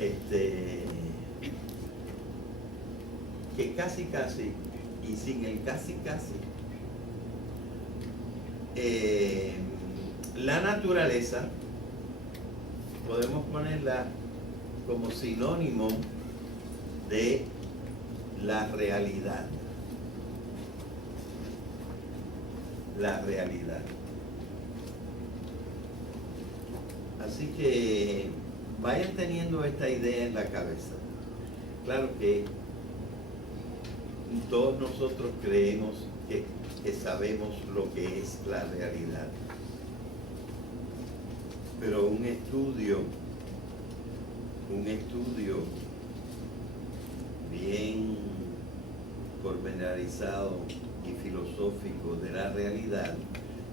este, que casi, y sin el casi, la naturaleza podemos ponerla como sinónimo de la realidad. La realidad. Así que vayan teniendo esta idea en la cabeza. Claro que todos nosotros creemos que sabemos lo que es la realidad. Pero un estudio bien pormenorizado y filosófico de la realidad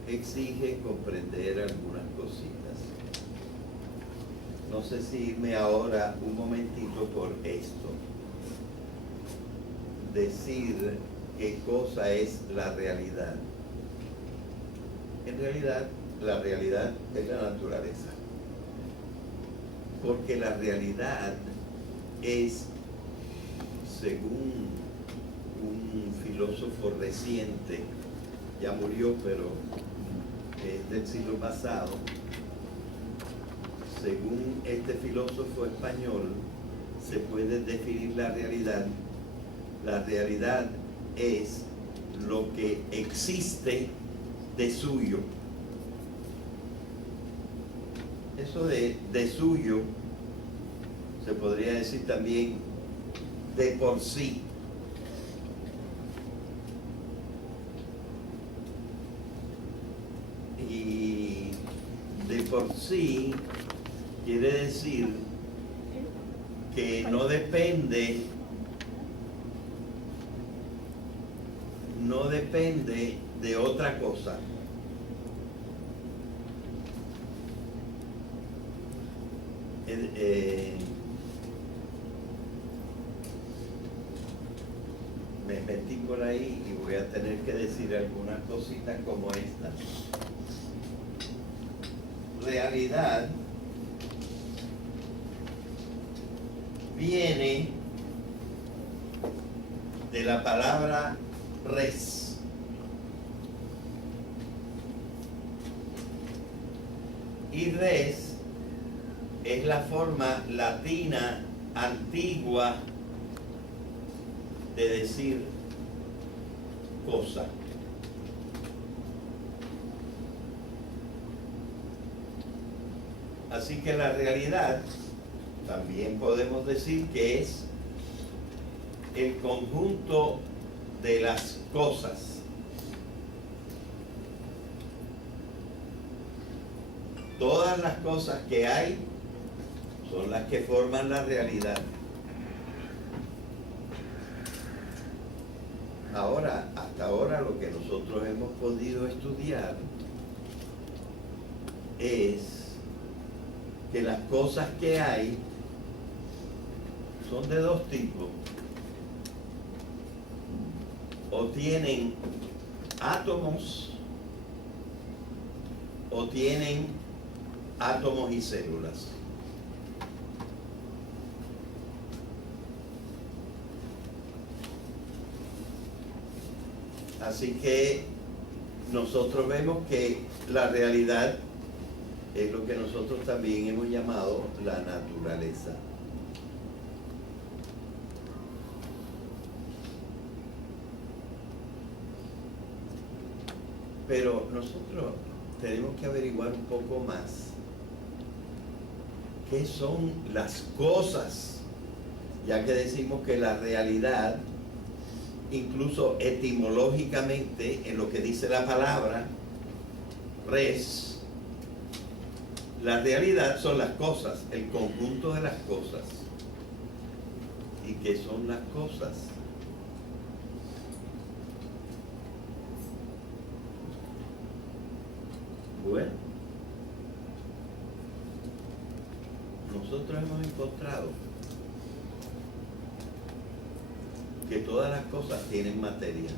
exige comprender algunas cositas. No sé si irme ahora un momentito por esto. Decir qué cosa es la realidad. En realidad, la realidad es la naturaleza. Porque la realidad es, según un filósofo reciente, ya murió, pero es del siglo pasado, según este filósofo español, se puede definir la realidad. La realidad es lo que existe de suyo. Eso de suyo se podría decir también de por sí. Y de por sí quiere decir que no depende de otra cosa. Me metí por ahí y voy a tener que decir algunas cositas como esta. Realidad viene de la palabra res. Y res es la forma latina antigua de decir cosa. Así que la realidad también podemos decir que es el conjunto de las cosas. Todas las cosas que hay son las que forman la realidad. Ahora, hasta ahora lo que nosotros hemos podido estudiar es que las cosas que hay son de dos tipos. O tienen átomos o tienen átomos y células. Así que nosotros vemos que la realidad es lo que nosotros también hemos llamado la naturaleza. Pero nosotros tenemos que averiguar un poco más qué son las cosas, ya que decimos que la realidad, incluso etimológicamente, en lo que dice la palabra res, la realidad son las cosas, el conjunto de las cosas. ¿Y qué son las cosas? Bueno, nosotros hemos encontrado que todas las cosas tienen materia.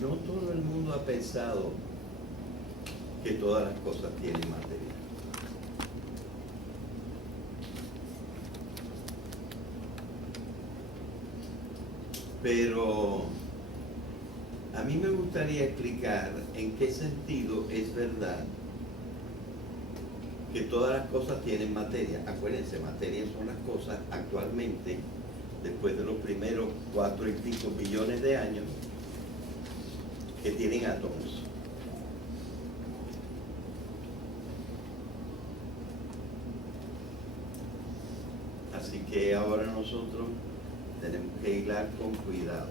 no todo el mundo ha pensado que todas las cosas tienen materia. Pero a mí me gustaría explicar en qué sentido es verdad que todas las cosas tienen materia. Acuérdense, materia son las cosas actualmente, después de los primeros 4 y pico billones de años, que tienen átomos. Así que ahora nosotros tenemos que hilar con cuidado.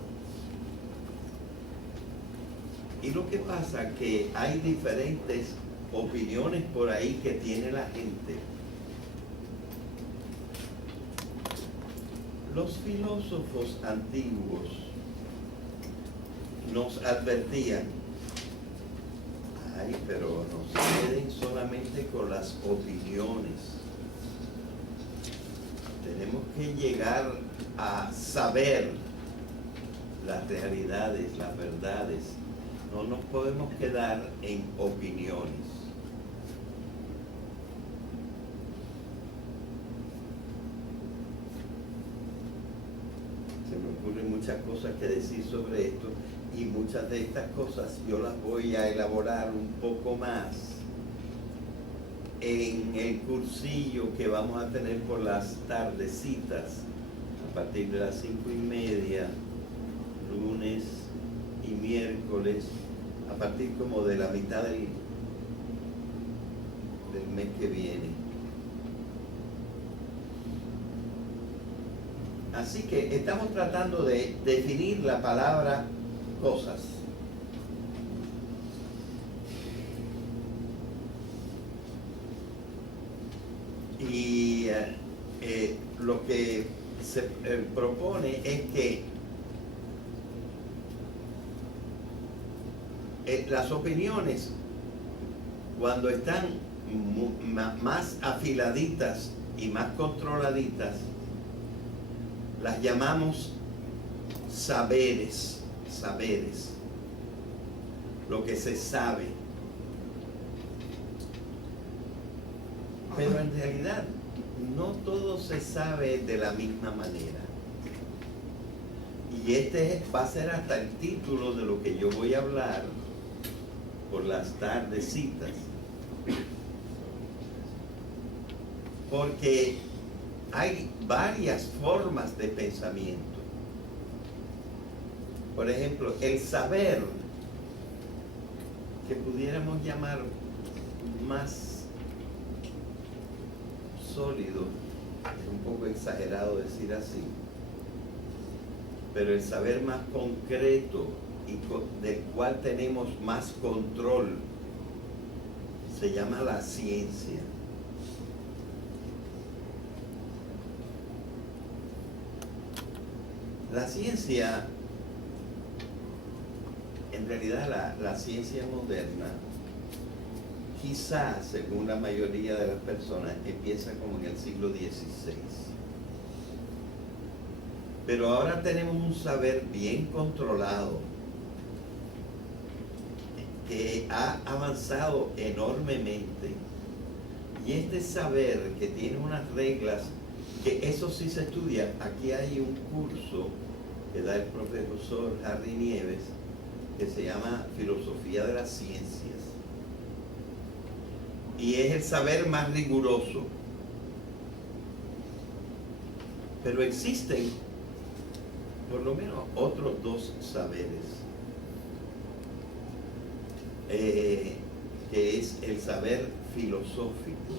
Y lo que pasa es que hay diferentes opiniones por ahí que tiene la gente. Los filósofos antiguos nos advertían, ay, pero no se queden solamente con las opiniones. Tenemos que llegar a saber las realidades, las verdades. No nos podemos quedar en opiniones. Se me ocurren muchas cosas que decir sobre esto y muchas de estas cosas yo las voy a elaborar un poco más en el cursillo que vamos a tener por las tardecitas a partir de las 5:30, lunes y miércoles, a partir como de la mitad del mes que viene. Así que estamos tratando de definir la palabra cosas. Y lo que se propone es que las opiniones, cuando están más afiladitas y más controladitas, las llamamos saberes, lo que se sabe. Pero en realidad no todo se sabe de la misma manera. Y este va a ser hasta el título de lo que yo voy a hablar por las tardecitas. Porque hay varias formas de pensamiento. Por ejemplo, el saber, que pudiéramos llamar más sólido, es un poco exagerado decir así, pero el saber más concreto y del cual tenemos más control se llama la ciencia. La ciencia, en realidad la ciencia moderna, quizás, según la mayoría de las personas, empieza como en el siglo XVI. Pero ahora tenemos un saber bien controlado que ha avanzado enormemente. Y este saber que tiene unas reglas, que eso sí se estudia. Aquí hay un curso que da el profesor Harry Nieves que se llama Filosofía de las Ciencias. Y es el saber más riguroso. Pero existen por lo menos otros dos saberes, que es el saber filosófico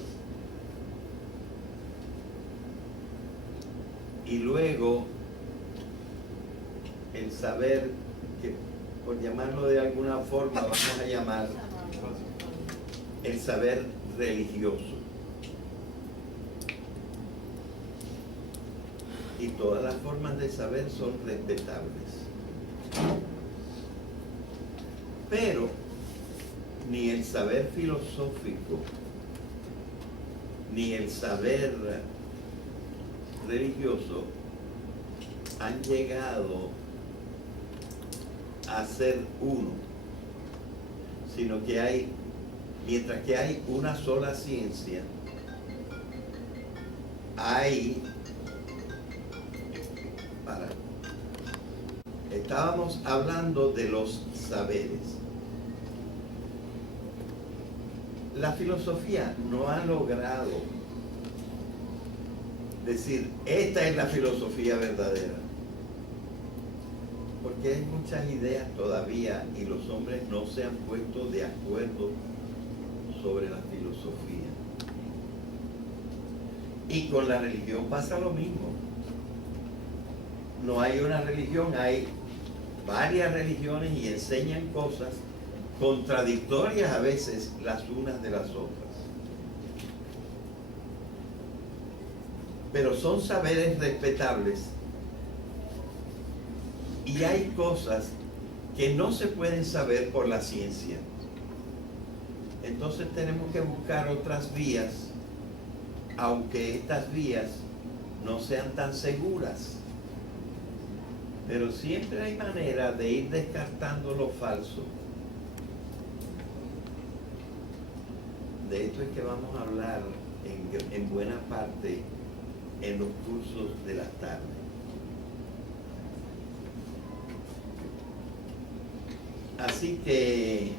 y luego el saber que, por llamarlo de alguna forma, vamos a llamar el saber religioso. Y todas las formas de saber son respetables. Pero ni el saber filosófico ni el saber religioso han llegado a ser uno, sino que mientras que hay una sola ciencia, estábamos hablando de los saberes. La filosofía no ha logrado decir, esta es la filosofía verdadera, porque hay muchas ideas todavía y los hombres no se han puesto de acuerdo sobre la filosofía. Y con la religión pasa lo mismo. No hay una religión, hay varias religiones y enseñan cosas contradictorias a veces las unas de las otras. Pero son saberes respetables y hay cosas que no se pueden saber por la ciencia. Entonces tenemos que buscar otras vías, aunque estas vías no sean tan seguras. Pero siempre hay manera de ir descartando lo falso. De esto es que vamos a hablar en buena parte en los cursos de la tarde. Así que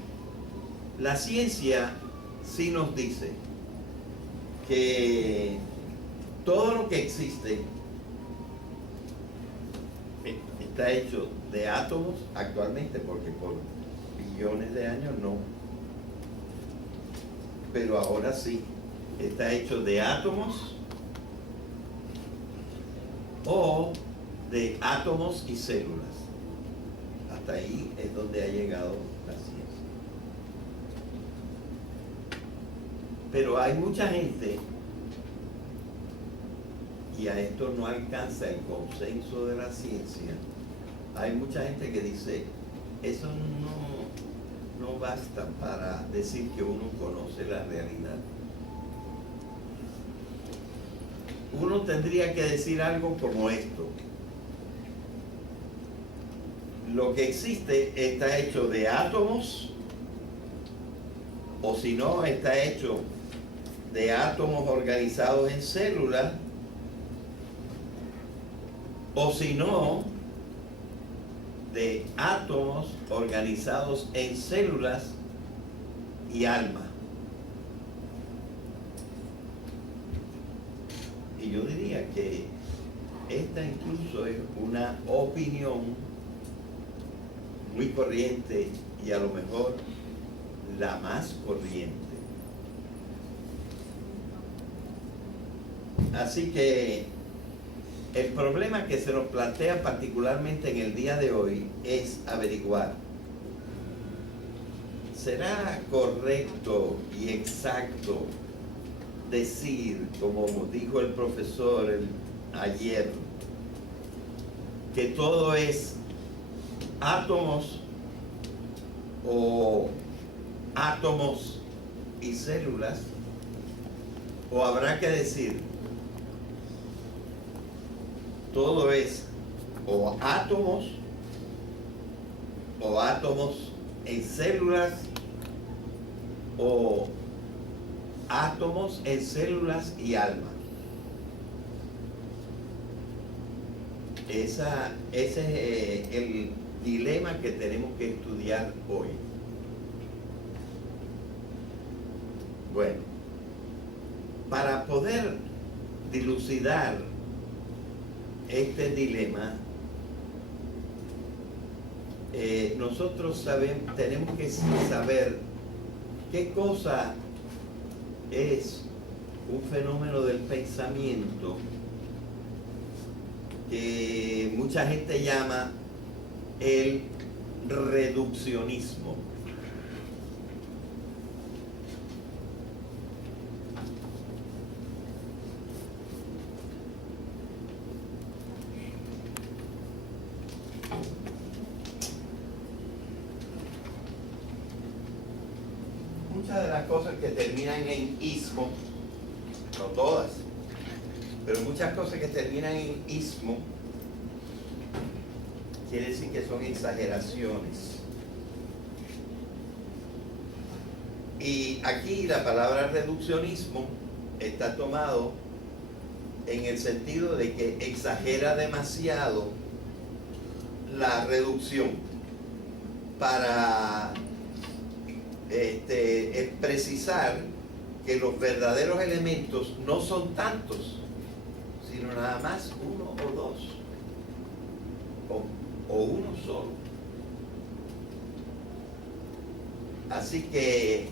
la ciencia sí nos dice que todo lo que existe está hecho de átomos actualmente, porque por billones de años no, pero ahora sí, está hecho de átomos o de átomos y células. Hasta ahí es donde ha llegado la ciencia. Pero hay mucha gente, y a esto no alcanza el consenso de la ciencia, hay mucha gente que dice, eso no basta para decir que uno conoce la realidad. Uno tendría que decir algo como esto: lo que existe está hecho de átomos, o si no, está hecho de átomos organizados en células, o si no, de átomos organizados en células y alma. Y yo diría que esta incluso es una opinión muy corriente y a lo mejor la más corriente. Así que el problema que se nos plantea particularmente en el día de hoy es averiguar, ¿será correcto y exacto decir, como dijo el profesor ayer, que todo es átomos o átomos y células? ¿O habrá que decir todo es o átomos en células o átomos en células y alma? Ese es el dilema que tenemos que estudiar hoy. Bueno, para poder dilucidar este dilema, nosotros tenemos que saber qué cosa es un fenómeno del pensamiento que mucha gente llama el reduccionismo. Muchas de las cosas que terminan en ismo, no todas, pero muchas cosas que terminan en ismo quiere decir que son exageraciones. Y aquí la palabra reduccionismo está tomado en el sentido de que exagera demasiado la reducción para precisar que los verdaderos elementos no son tantos, sino nada más uno o dos, o uno solo. Así que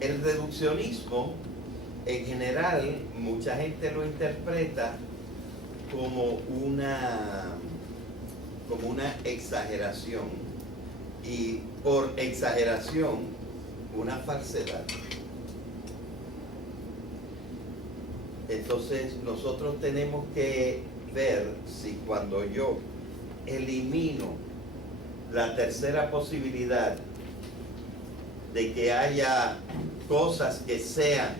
el reduccionismo, en general, mucha gente lo interpreta como una exageración, y por exageración, una falsedad. Entonces, nosotros tenemos que ver si cuando yo elimino la tercera posibilidad de que haya cosas que sean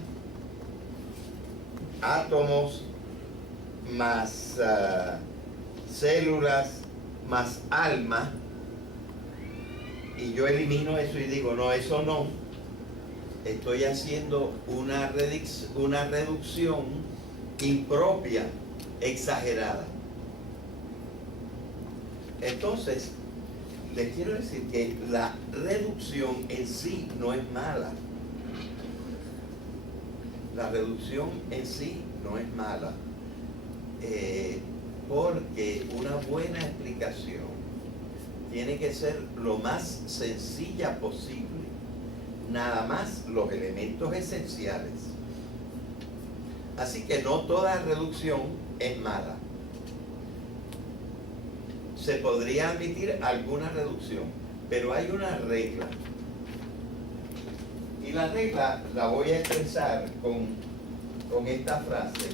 átomos más células más alma, y yo elimino eso y digo, no, eso no, estoy haciendo una reducción impropia, exagerada. Entonces, les quiero decir que la reducción en sí no es mala. La reducción en sí no es mala, porque una buena explicación tiene que ser lo más sencilla posible, nada más los elementos esenciales. Así que no toda reducción es mala. Se podría admitir alguna reducción, pero hay una regla. Y la regla la voy a expresar con esta frase.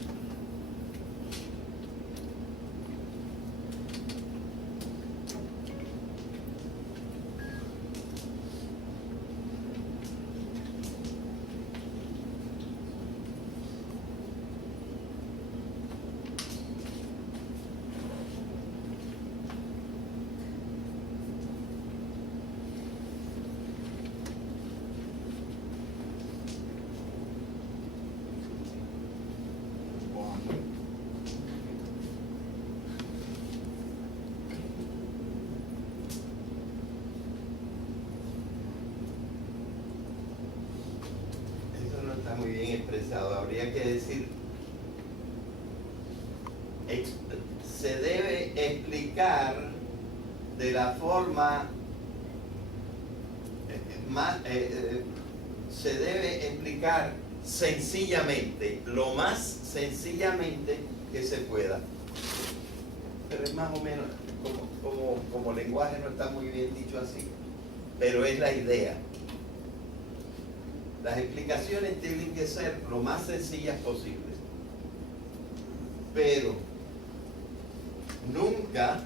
Muy bien expresado, habría que decir, se debe explicar de la forma se debe explicar sencillamente, lo más sencillamente que se pueda. Pero es más o menos, como lenguaje no está muy bien dicho así, pero es la idea. Las explicaciones tienen que ser lo más sencillas posibles, pero nunca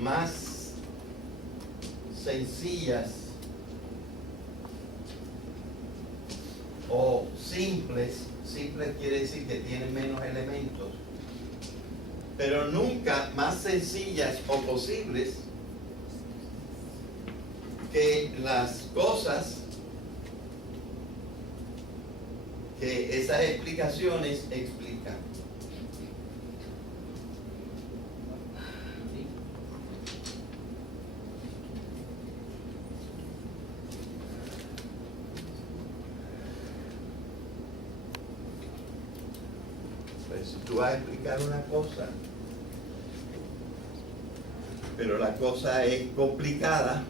más sencillas o simples. Simples quiere decir que tienen menos elementos, pero nunca más sencillas o posibles que las cosas que esas explicaciones explican. Pues si tú vas a explicar una cosa, pero la cosa es complicada,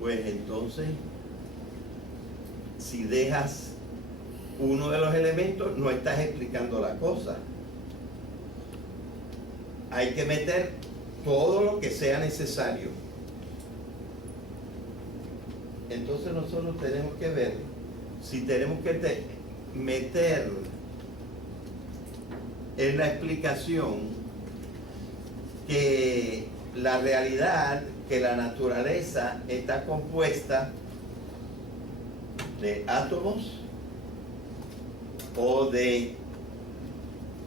pues entonces, si dejas uno de los elementos, no estás explicando la cosa. Hay que meter todo lo que sea necesario. Entonces nosotros tenemos que ver si tenemos que meter en la explicación que la realidad, que la naturaleza está compuesta de átomos o de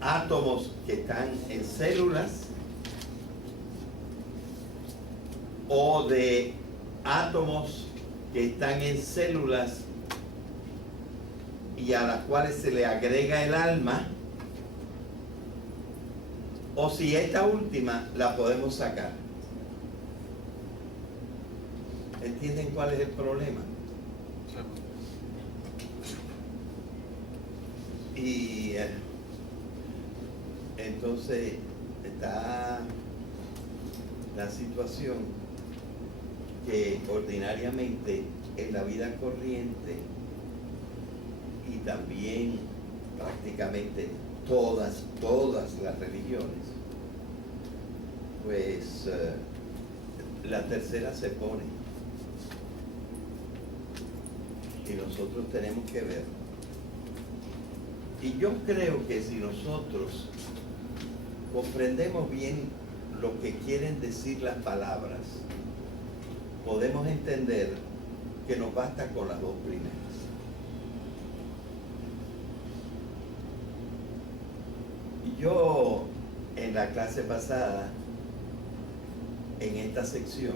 átomos que están en células, o de átomos que están en células y a las cuales se le agrega el alma, o si esta última la podemos sacar. ¿Entienden cuál es el problema? Y entonces está la situación que ordinariamente en la vida corriente y también prácticamente todas las religiones, pues la tercera se pone y nosotros tenemos que ver. Y yo creo que si nosotros comprendemos bien lo que quieren decir las palabras, podemos entender que nos basta con las dos primeras. Y yo en la clase pasada, en esta sección,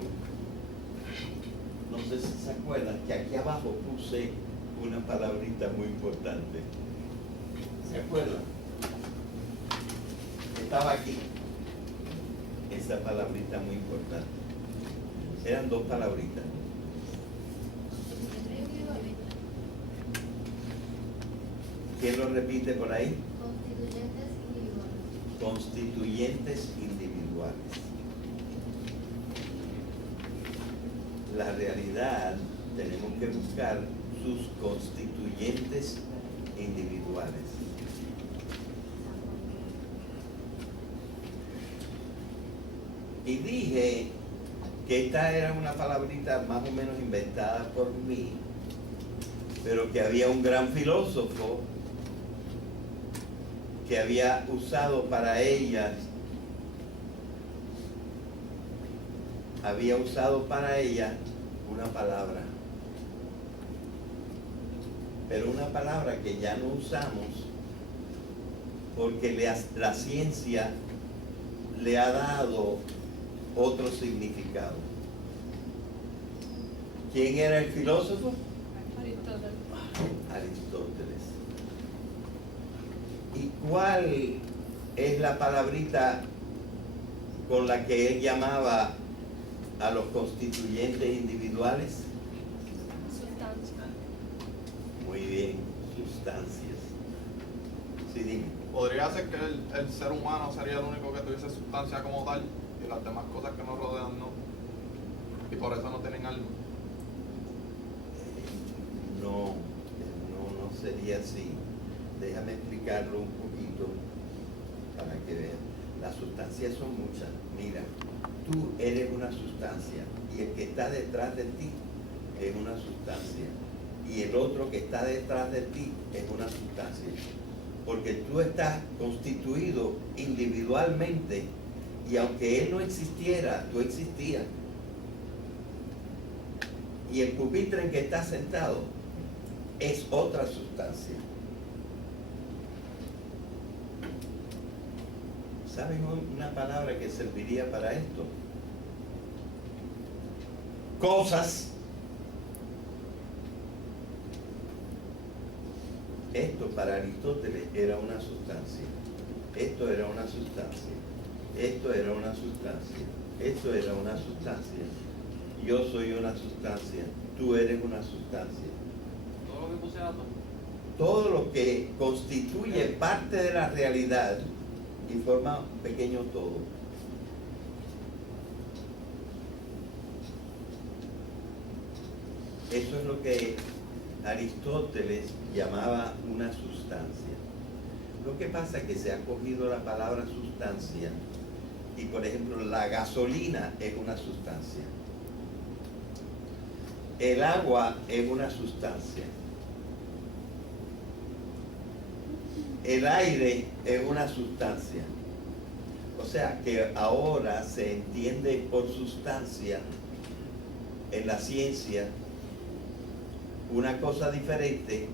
no sé si se acuerdan que aquí abajo puse una palabrita muy importante. ¿Se acuerdan? Estaba aquí. Esa palabrita muy importante. Eran dos palabritas. ¿Quién lo repite por ahí? Constituyentes individuales. La realidad, tenemos que buscar sus constituyentes individuales. Y dije que esta era una palabrita más o menos inventada por mí, pero que había un gran filósofo que había usado para ella, una palabra, pero una palabra que ya no usamos porque la ciencia le ha dado otro significado. ¿Quién era el filósofo? Aristóteles. ¿Y cuál es la palabrita con la que él llamaba a los constituyentes individuales? Sustancia. Muy bien, sustancias. Sí, dime. ¿Podría ser que el ser humano sería el único que tuviese sustancia como tal y las demás cosas que nos rodean no? Y por eso no tienen alma. No sería así. Déjame explicarlo un poquito para que vean. Las sustancias son muchas. Mira, tú eres una sustancia y el que está detrás de ti es una sustancia y el otro que está detrás de ti es una sustancia. Porque tú estás constituido individualmente y aunque él no existiera, tú existías. Y el pupitre en que estás sentado es otra sustancia. ¿Saben una palabra que serviría para esto? Cosas. Esto para Aristóteles era una sustancia. Esto era una sustancia. Esto era una sustancia. Esto era una sustancia. Yo soy una sustancia. Tú eres una sustancia. Todo lo que puse átomo. Todo lo que constituye parte de la realidad y forma un pequeño todo. Eso es lo que Aristóteles llamaba una sustancia. Lo que pasa es que se ha cogido la palabra sustancia y, por ejemplo, la gasolina es una sustancia. El agua es una sustancia. El aire es una sustancia. O sea que ahora se entiende por sustancia en la ciencia una cosa diferente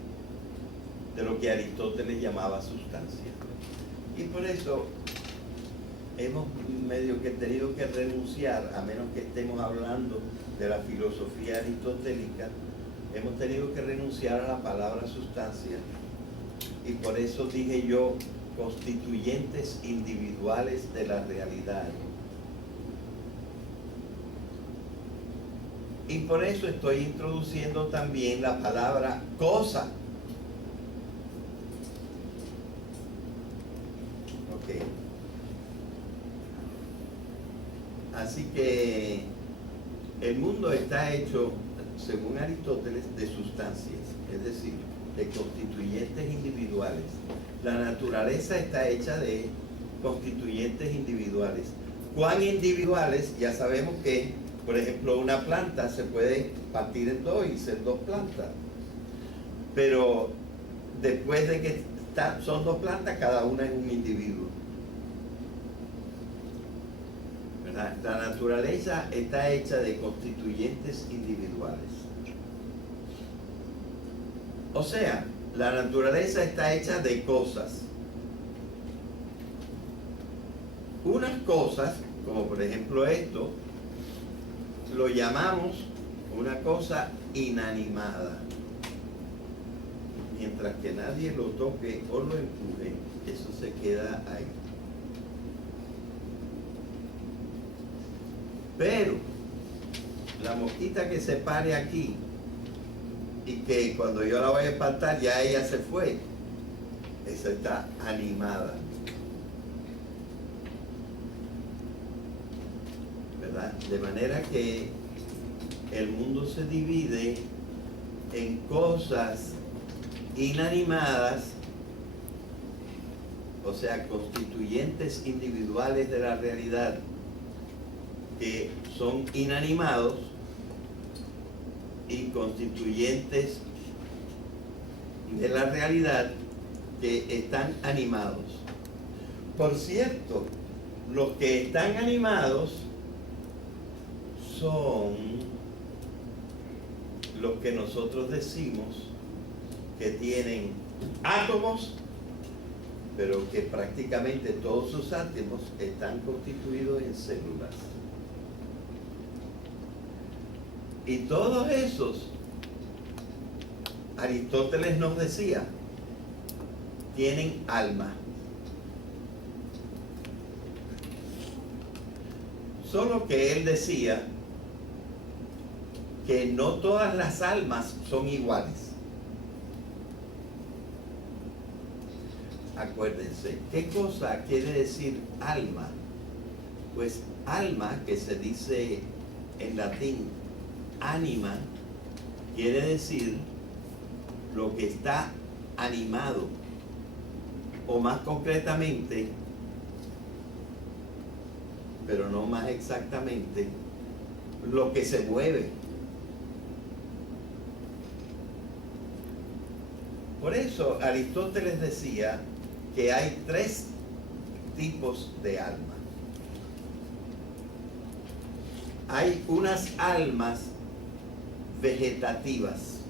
de lo que Aristóteles llamaba sustancia. Y por eso hemos medio que tenido que renunciar, a menos que estemos hablando de la filosofía aristotélica, hemos tenido que renunciar a la palabra sustancia. Y por eso dije yo, constituyentes individuales de la realidad. Y por eso estoy introduciendo también la palabra cosa. Ok. Así que el mundo está hecho, según Aristóteles, de sustancias, es decir, de constituyentes individuales. La naturaleza está hecha de constituyentes individuales. ¿Cuán individuales? Ya sabemos que, por ejemplo, una planta se puede partir en dos y ser dos plantas. Pero después de que son dos plantas, cada una es un individuo. ¿Verdad? La naturaleza está hecha de constituyentes individuales. O sea, la naturaleza está hecha de cosas. Unas cosas, como por ejemplo esto, lo llamamos una cosa inanimada. Mientras que nadie lo toque o lo empuje, eso se queda ahí. Pero la mosquita que se pare aquí y que cuando yo la voy a espantar ya ella se fue, esa está animada, ¿verdad? De manera que el mundo se divide en cosas inanimadas, o sea, constituyentes individuales de la realidad que son inanimados, y constituyentes de la realidad que están animados. Por cierto, los que están animados son los que nosotros decimos que tienen átomos, pero que prácticamente todos sus átomos están constituidos en células. Y todos esos, Aristóteles nos decía, tienen alma. Solo que él decía que no todas las almas son iguales. Acuérdense, ¿qué cosa quiere decir alma? Pues alma, que se dice en latín ánima, quiere decir lo que está animado, o más concretamente, pero no más exactamente, lo que se mueve. Por eso Aristóteles decía que hay tres tipos de alma. Hay unas almas vegetativas.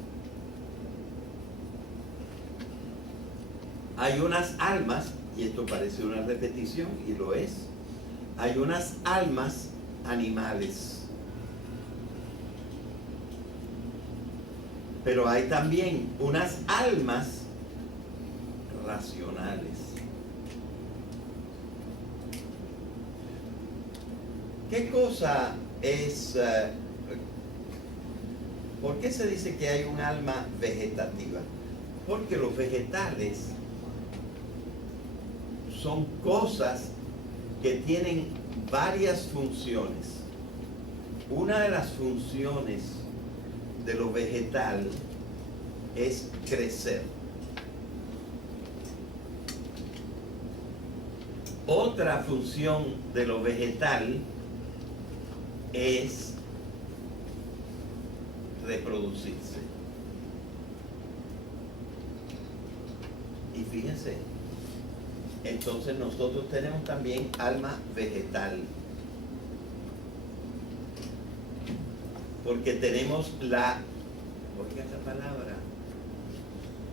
Hay unas almas, y esto parece una repetición, y lo es, hay unas almas animales. Pero hay también unas almas racionales. ¿Qué cosa es? ¿Por qué se dice que hay un alma vegetativa? Porque los vegetales son cosas que tienen varias funciones. Una de las funciones de lo vegetal es crecer. Otra función de lo vegetal es reproducirse. Y fíjense, entonces nosotros tenemos también alma vegetal, porque tenemos la, oiga esa palabra,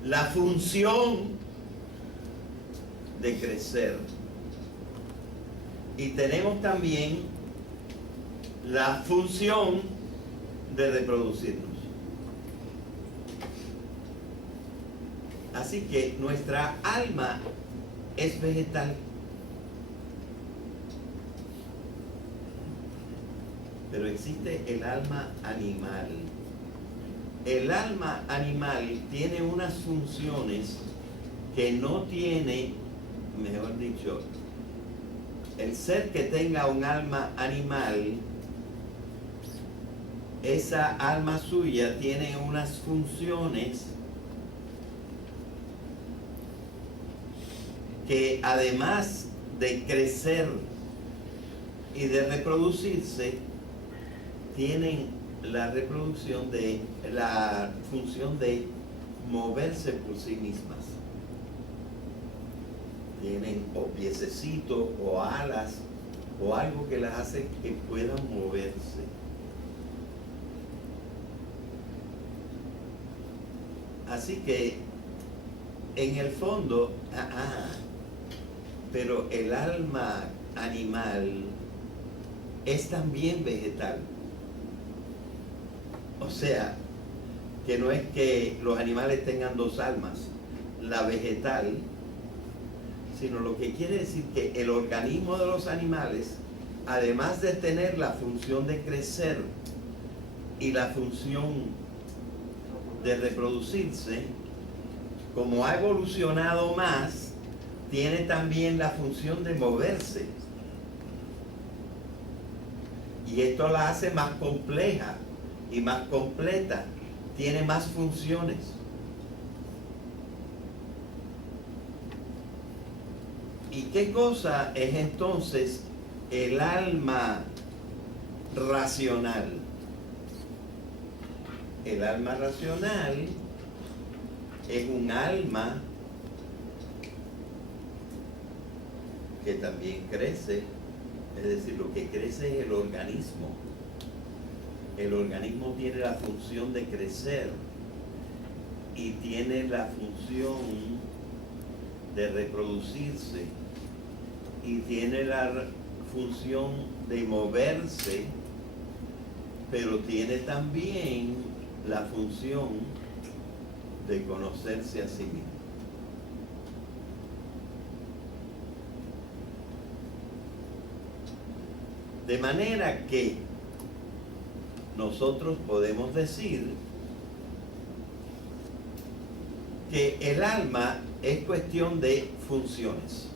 la función de crecer. Y tenemos también la función de reproducirnos. Así que nuestra alma es vegetal. Pero existe el alma animal. El alma animal tiene unas funciones que no tiene, mejor dicho, el ser que tenga un alma animal, esa alma suya tiene unas funciones que además de crecer y de reproducirse, tienen la reproducción de la función de moverse por sí mismas. Tienen o piececitos o alas o algo que las hace que puedan moverse. Así que en el fondo, pero el alma animal es también vegetal. O sea, que no es que los animales tengan dos almas, la vegetal, sino lo que quiere decir que el organismo de los animales, además de tener la función de crecer y la función de reproducirse, como ha evolucionado más, tiene también la función de moverse. Y esto la hace más compleja y más completa, tiene más funciones. ¿Y qué cosa es entonces el alma racional? El alma racional es un alma que también crece, es decir, lo que crece es el organismo. El organismo tiene la función de crecer y tiene la función de reproducirse y tiene la función de moverse, pero tiene también la función de conocerse a sí mismo. De manera que nosotros podemos decir que el alma es cuestión de funciones.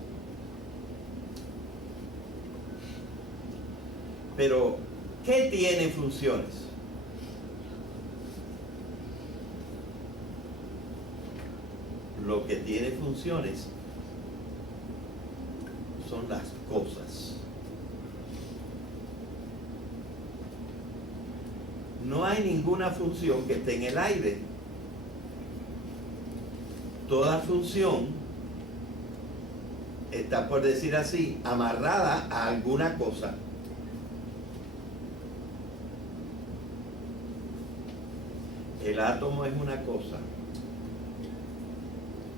Pero, ¿qué tiene funciones? Lo que tiene funciones son las cosas. No hay ninguna función que esté en el aire. Toda función está, por decir así, amarrada a alguna cosa. El átomo es una cosa.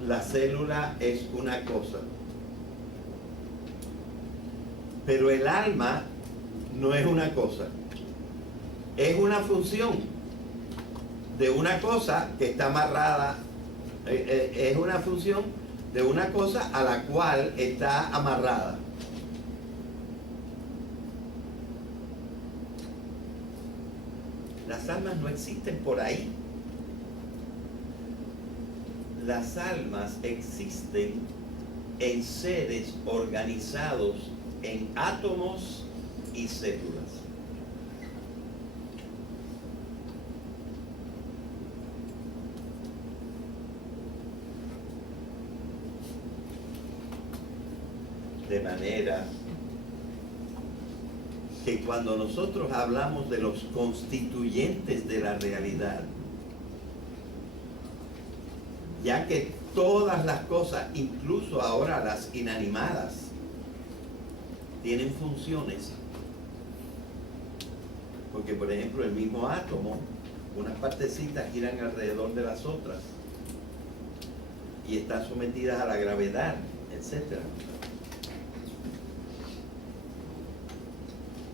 La célula es una cosa. Pero el alma no es una cosa. Es una función de una cosa que está amarrada, es una función de una cosa a la cual está amarrada. Las almas no existen por ahí. Las almas existen en seres organizados en átomos y células. De manera que cuando nosotros hablamos de los constituyentes de la realidad, ya que todas las cosas, incluso ahora las inanimadas, tienen funciones, porque por ejemplo el mismo átomo, unas partecitas giran alrededor de las otras, y están sometidas a la gravedad, etc.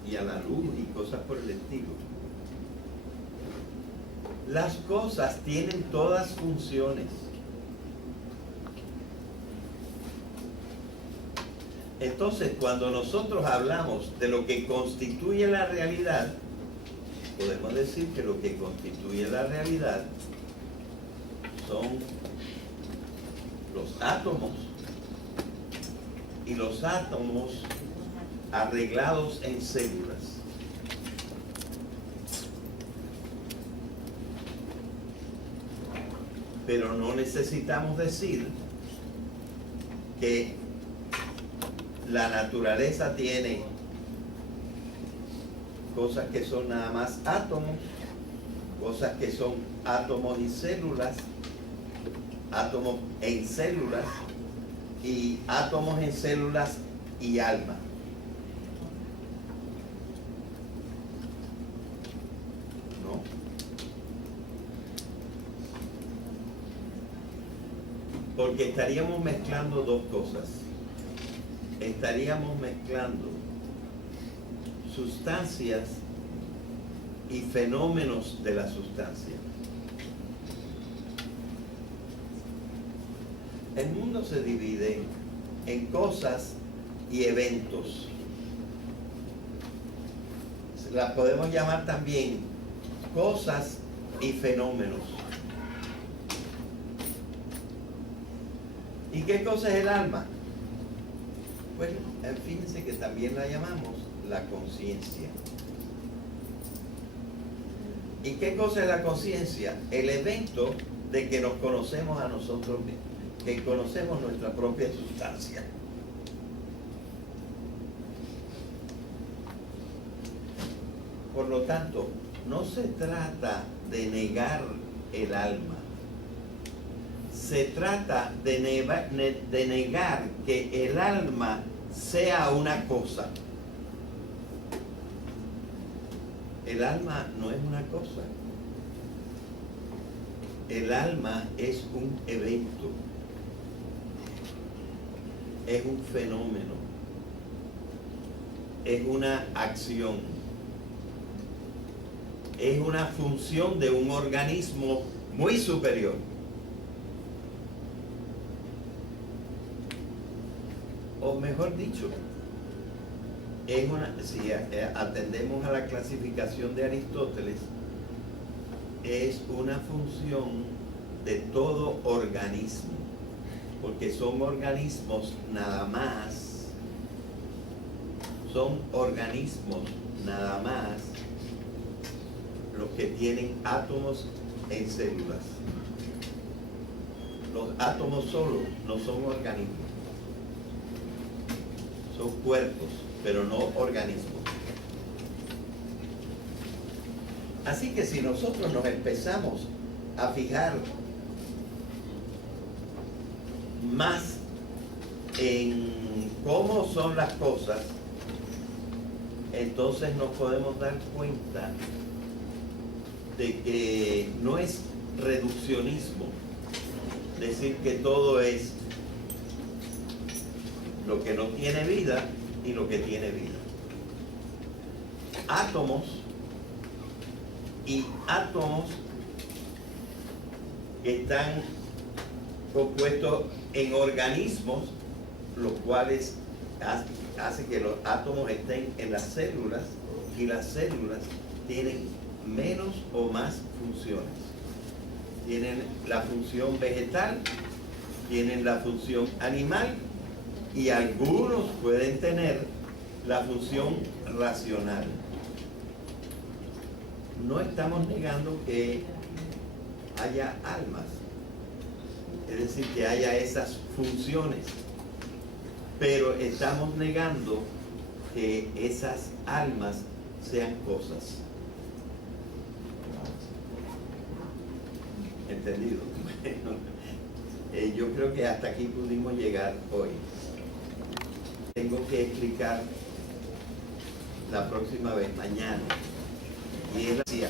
Y a la luz y cosas por el estilo. Las cosas tienen todas funciones. Entonces, cuando nosotros hablamos de lo que constituye la realidad, podemos decir que lo que constituye la realidad son los átomos, y los átomos arreglados en células. Pero no necesitamos decir que la naturaleza tiene cosas que son nada más átomos, cosas que son átomos y células, átomos en células y átomos en células y alma. ¿No? Porque estaríamos mezclando dos cosas. Estaríamos mezclando sustancias y fenómenos de la sustancia. El mundo se divide en cosas y eventos. Las podemos llamar también cosas y fenómenos. ¿Y qué cosa es el alma? Bueno, fíjense que también la llamamos la conciencia. ¿Y qué cosa es la conciencia? El evento de que nos conocemos a nosotros mismos, que conocemos nuestra propia sustancia. Por lo tanto, no se trata de negar el alma. Se trata de negar que el alma sea una cosa. El alma no es una cosa. El alma es un evento. Es un fenómeno. Es una acción. Es una función de un organismo muy superior. O mejor dicho, si atendemos a la clasificación de Aristóteles, es una función de todo organismo, porque son organismos nada más, los que tienen átomos en células. Los átomos solos no son organismos. Son cuerpos, pero no organismos. Así que si nosotros nos empezamos a fijar más en cómo son las cosas, entonces nos podemos dar cuenta de que no es reduccionismo decir que todo es lo que no tiene vida y lo que tiene vida. Átomos y átomos que están compuestos en organismos, los cuales hace que los átomos estén en las células, y las células tienen menos o más funciones. Tienen la función vegetal, tienen la función animal, y algunos pueden tener la función racional. No estamos negando que haya almas, es decir, que haya esas funciones, pero estamos negando que esas almas sean cosas. ¿Entendido? Bueno, yo creo que hasta aquí pudimos llegar hoy. Tengo que explicar la próxima vez, mañana. Y él decía,